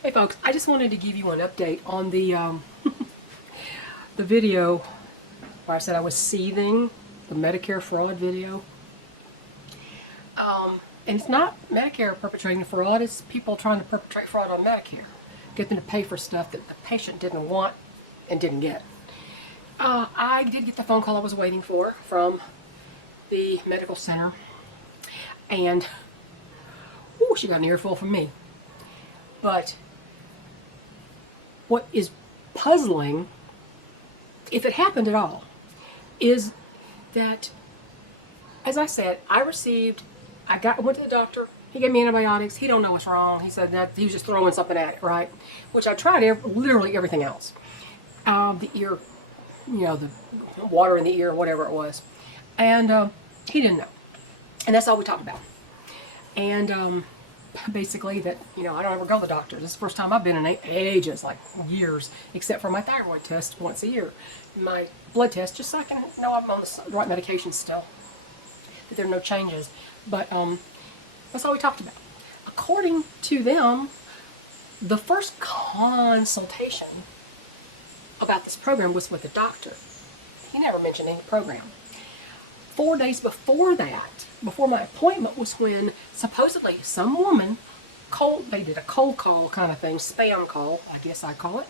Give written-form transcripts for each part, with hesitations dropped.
Hey folks, I just wanted to give you an update on the the video where I said I was seething, the Medicare fraud video. And it's not Medicare perpetrating fraud, it's people trying to perpetrate fraud on Medicare. Get them to pay for stuff that the patient didn't want and didn't get. I did get the phone call I was waiting for from the medical center. And, ooh, she got an earful from me. But what is puzzling, if it happened at all, is that, as I said, I went to the doctor. He gave me antibiotics. He don't know what's wrong. He said that he was just throwing something at it, right? Which I tried literally everything else. The ear, the water in the ear, whatever it was. And he didn't know. And that's all we talked about. And basically that, I don't ever go to the doctor. This is the first time I've been in ages, like years, except for my thyroid test once a year. My blood test, just so I can know I'm on the right medication still, that there are no changes. But that's all we talked about. According to them, the first consultation about this program was with the doctor. He never mentioned any program. 4 days before that, before my appointment, was when supposedly some woman they did a cold call kind of thing, spam call, I guess I call it,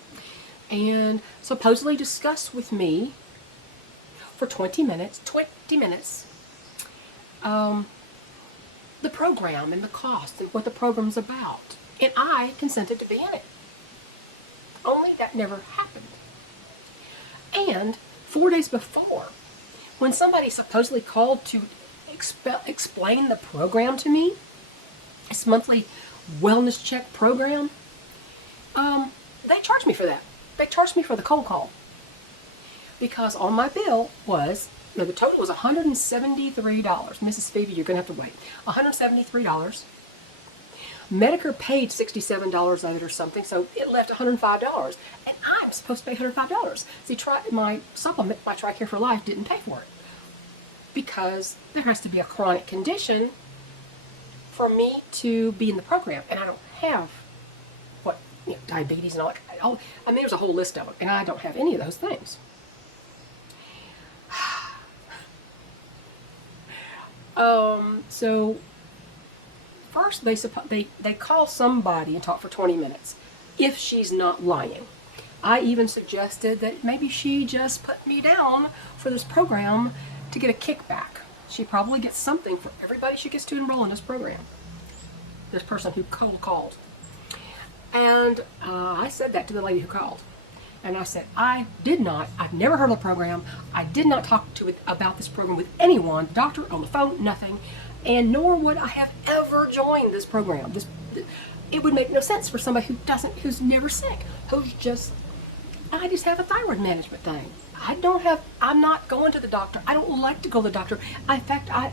and supposedly discussed with me for 20 minutes, the program and the cost and what the program's about. And I consented to be in it. Only that never happened. And 4 days before, when somebody supposedly called to explain the program to me, this monthly wellness check program, they charged me for that. They charged me for the cold call. Because on my bill was, the total was $173. Mrs. Phoebe, you're going to have to wait. $173. Medicare paid $67 of it or something, so it left $105. And I'm supposed to pay $105. See, my supplement, my TRICARE for Life, didn't pay for it. Because there has to be a chronic condition for me to be in the program. And I don't have, diabetes and all that. I mean, there's a whole list of them, and I don't have any of those things. So first they call somebody and talk for 20 minutes, if she's not lying. I even suggested that maybe she just put me down for this program to get a kickback. She probably gets something for everybody she gets to enroll in this program. This person who called. And I said that to the lady who called. And I said, I've never heard of the program. I did not talk about this program with anyone, doctor, on the phone, nothing. And nor would I have ever joined this program. It would make no sense for somebody who's never sick, I just have a thyroid management thing. I'm not going to the doctor. I don't like to go to the doctor. In fact, I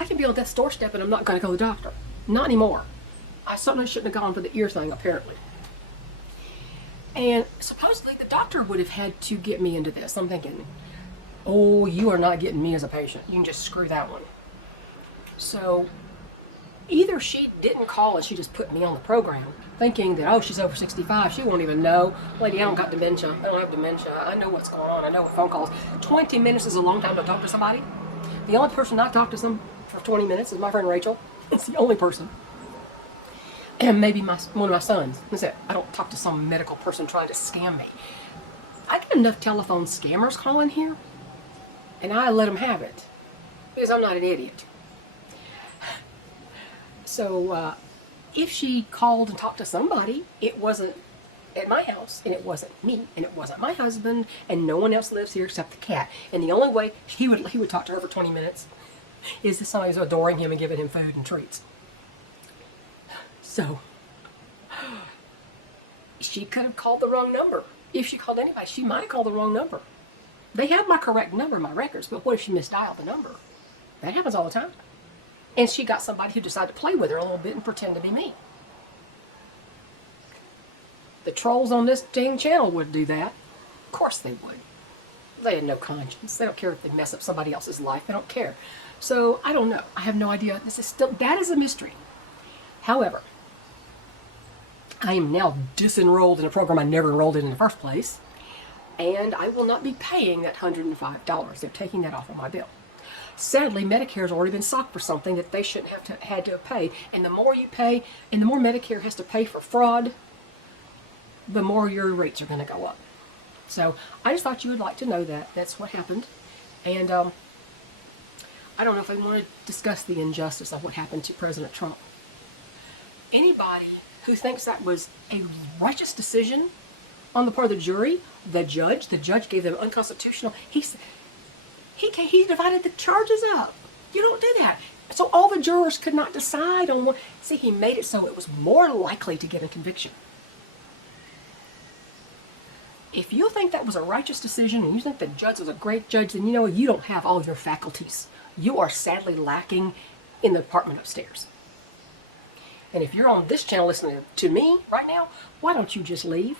can be on death's doorstep and I'm not going to go to the doctor. Not anymore. I certainly shouldn't have gone for the ear thing, apparently. And supposedly the doctor would have had to get me into this. I'm thinking, oh, you are not getting me as a patient. You can just screw that one. So either she didn't call and she just put me on the program, thinking that, oh, she's over 65. She won't even know. Lady, I don't got dementia. I don't have dementia. I know what's going on. I know what phone calls. 20 minutes is a long time to talk to somebody. The only person I talk to them for 20 minutes is my friend Rachel. It's the only person. And maybe one of my sons. That's it. I don't talk to some medical person trying to scam me. I get enough telephone scammers calling here, and I let them have it, because I'm not an idiot. So if she called and talked to somebody, it wasn't at my house, and it wasn't me, and it wasn't my husband, and no one else lives here except the cat. And the only way he would talk to her for 20 minutes is if somebody was adoring him and giving him food and treats. So she could have called the wrong number. If she called anybody, she might have called the wrong number. They have my correct number in my records, but what if she misdialed the number? That happens all the time. And she got somebody who decided to play with her a little bit and pretend to be me. The trolls on this dang channel would do that. Of course they would. They had no conscience. They don't care if they mess up somebody else's life. They don't care. So I don't know. I have no idea. That is a mystery. However, I am now disenrolled in a program I never enrolled in the first place, and I will not be paying that $105. They're taking that off of my bill. Sadly, Medicare's already been socked for something that they shouldn't have had to pay. And the more you pay, and the more Medicare has to pay for fraud, the more your rates are going to go up. So I just thought you would like to know that. That's what happened. And I don't know if I want to discuss the injustice of what happened to President Trump. Anybody who thinks that was a righteous decision on the part of the jury, the judge gave them unconstitutional. He divided the charges up. You don't do that. So all the jurors could not decide on what. See, he made it so it was more likely to get a conviction. If you think that was a righteous decision and you think the judge was a great judge, then you know you don't have all your faculties. You are sadly lacking in the department upstairs. And if you're on this channel listening to me right now, why don't you just leave?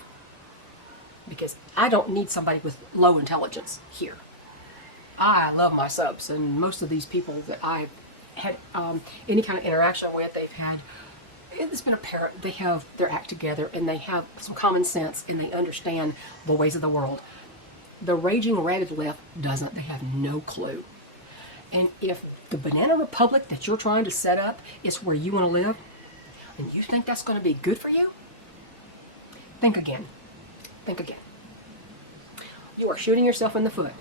Because I don't need somebody with low intelligence here. I love my subs, and most of these people that I've had any kind of interaction with, it's been apparent they have their act together and they have some common sense and they understand the ways of the world. The raging rabid left doesn't. They have no clue. And if the banana republic that you're trying to set up is where you want to live, and you think that's going to be good for you, think again. Think again. You are shooting yourself in the foot.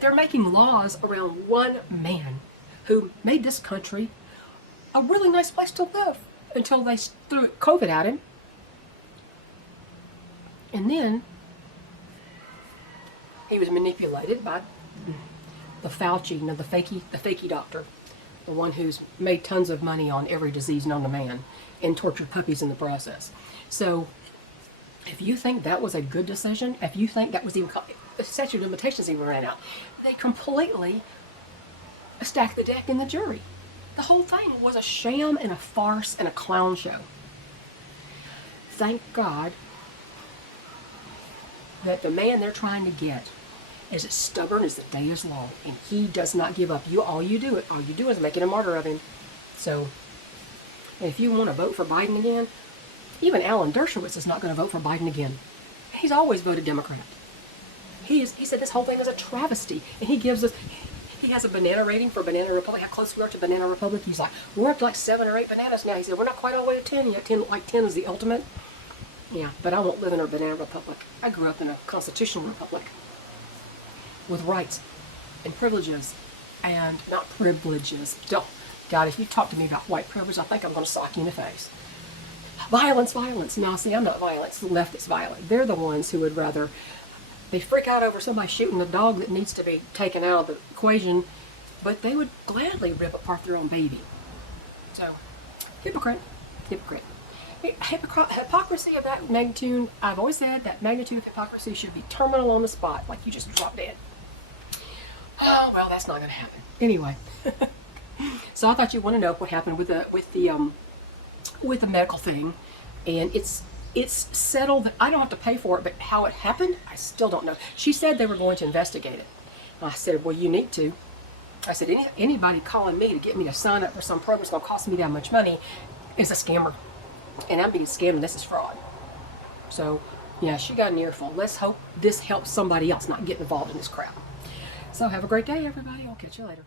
They're making laws around one man who made this country a really nice place to live until they threw COVID at him. And then he was manipulated by the Fauci, the fakey doctor, the one who's made tons of money on every disease known to man and tortured puppies in the process. So if you think that was a good decision, if you think that was even the statute of limitations even ran out, they completely stacked the deck in the jury. The whole thing was a sham and a farce and a clown show. Thank God that the man they're trying to get is as stubborn as the day is long, and he does not give up. All you do is making a martyr of him. So if you want to vote for Biden again, even Alan Dershowitz is not going to vote for Biden again. He's always voted Democrat. He said this whole thing is a travesty, and he has a banana rating for Banana Republic, how close we are to Banana Republic. He's like, we're up to like 7 or 8 bananas now. He said, we're not quite all the way to 10 yet. 10 is the ultimate. Yeah, but I won't live in a Banana Republic. I grew up in a constitutional republic with rights and privileges, and not privileges. God, if you talk to me about white privilege, I think I'm going to sock you in the face. Violence. No, see, I'm not violent. It's the left that's violent. They're the ones who would rather. They freak out over somebody shooting a dog that needs to be taken out of the equation, but they would gladly rip apart their own baby. So, hypocrite. Hypocrisy of that magnitude, I've always said that magnitude of hypocrisy should be terminal on the spot, like you just drop dead. Oh, well, that's not going to happen. Anyway, so I thought you'd want to know what happened with the medical thing, and it's settled that I don't have to pay for it, but how it happened, I still don't know. She said they were going to investigate it. I said, well, you need to. I said, anybody calling me to get me to sign up for some program that's going to cost me that much money is a scammer. And I'm being scammed, and this is fraud. So, yeah, she got an earful. Let's hope this helps somebody else not get involved in this crap. So have a great day, everybody. I'll catch you later.